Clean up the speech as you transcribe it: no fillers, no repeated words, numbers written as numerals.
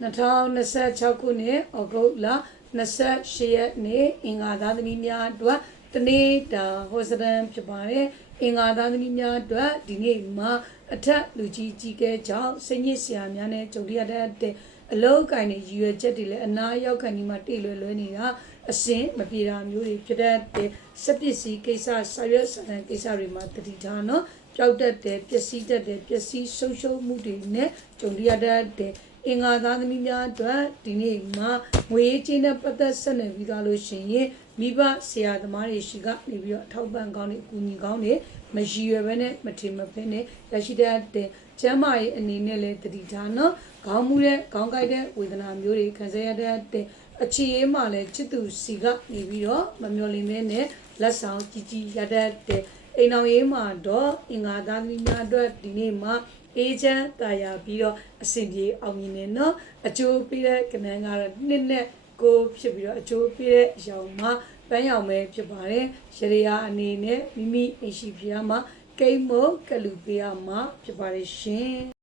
2026 ခုနှစ်ဩဂုတ်လ28ရက်နေ့အင်္ဂါသားသမီးများအတွက်တနေ့တာဟောစတန်ဖြစ်ပါတယ်အင်္ဂါသားသမီးများအတွက်ဒီနေ့မှာအထက်လူကြီးကြီးကဲကြောင့်စိတ်ညစ်စရာများနဲ့ကြုံရတဲ့အလောက်ကိုင်းတွေရည်ရွယ်ချက်တွေလည်းအနာရောက်ခံဒီမှာတိလွယ်နေတာအစင်မပြေတာမျိုးတွေဖြစ်တဲ့စက်ပစ္စည်းကိစ္စဆရွက်ဆန်ကိစ္စတွေမှာတတိထားနော်ကြောက်တတ်တယ်ပျက်စီးတတ်တယ်ပျက်စီးဆုံးရှုံးမှုတွေနဲ့ကြုံရတဲ့အင်္ဂါသားသမီးများအတွက်ဒီနေ့မှာငွေကြေးနဲ့ပတ်သက်ဆက်နွယ်ပြီးသားလို့ရှိရင်မိဘဆရာသမားတွေရှိကနေပြီးတော့အထောက်ပံ့ကောင်းတွေအကူအညီကောင်းတွေမရည်ရွယ်ဘဲနဲ့မထင်မဖဲနဲ့ရရှိတဲ့ကျမ်းမာရေးအနေနဲ့လည်းတတိထားနော်ခေါင်းမူတဲ့ခေါင်းကိုက်တဲ့ဝေဒနာမျိုးတွေခံစားရတဲ့အခြေအေးမှလည်းချစ်သူစီကနေပြီးတော့မမျော်လင့်မဲနဲ့လက်ဆောင်ကြီးရတဲ့အိမ်တော်ရေးမှာတော့အင်္ဂါသားသမီးများအတွက်ဒီနေ့မှာအေးချမ်းတာယာပြီးတော့အဆင်ပြေအောင်မြင်နေနော်အကျိုးပေးတဲ့ကဏ္ဍကတော့နှစ်နဲ့ကိုဖြစ်ပြီးတော့အကျိုးပေးတဲ့အရောင်မှာပန်းရောင်ပဲဖြစ်ပါတယ်ရရအနေနဲ့မိမိအိမ်ရှိဖျားမှာကိတ်မုတ်ကလူပေးရမှာဖြစ်ပါတယ်ရှင်